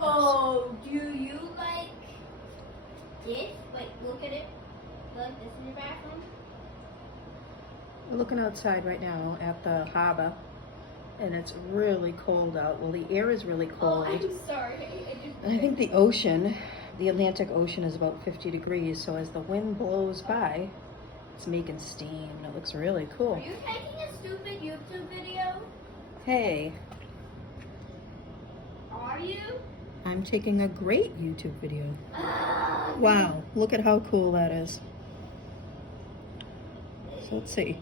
Oh, do you like this? Wait, look at it. You like this in your bathroom? We're looking outside right now at the harbor, and it's really cold out. Well, the air is really cold. Oh, I'm sorry. I think the ocean, the Atlantic Ocean, is about 50 degrees, so as the wind blows by, it's making steam, and it looks really Are cool. you taking a stupid YouTube video? Hey, Are you? I'm taking a great YouTube video. Ah, Wow, look at how cool that is. So let's see.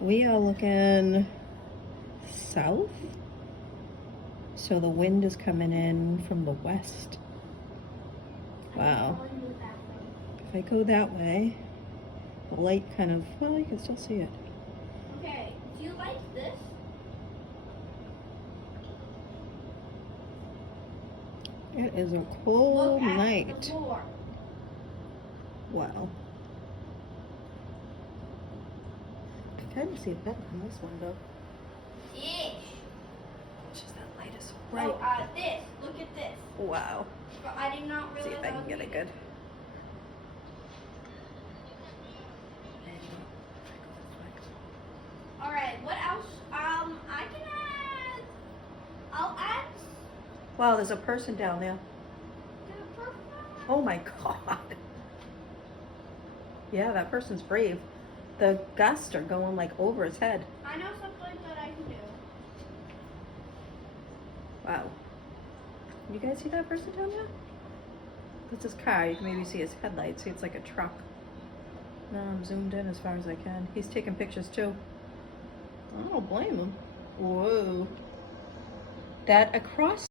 We are looking south. So the wind is coming in from the west. Wow. If I go that way, the light kind of, well, you can still see it. Okay, do you like this? It is a cold Look at night. the floor. Wow. I can kind of see it better from this window. Ish. It's just that light is so Oh, bright. this. Look at this. Wow. But I did not realize See if I that can was get it needed. good. All right. What else? I can add. I'll add Wow, there's a person down there. the perfume. Oh my God. Yeah, that person's brave. The gusts are going like over his head. I know something that I can do. Wow. You guys see that person down there? That's his car. You can maybe see his headlights. See, it's like a truck. No, I'm zoomed in as far as I can. He's taking pictures too. I don't blame him. Whoa. That across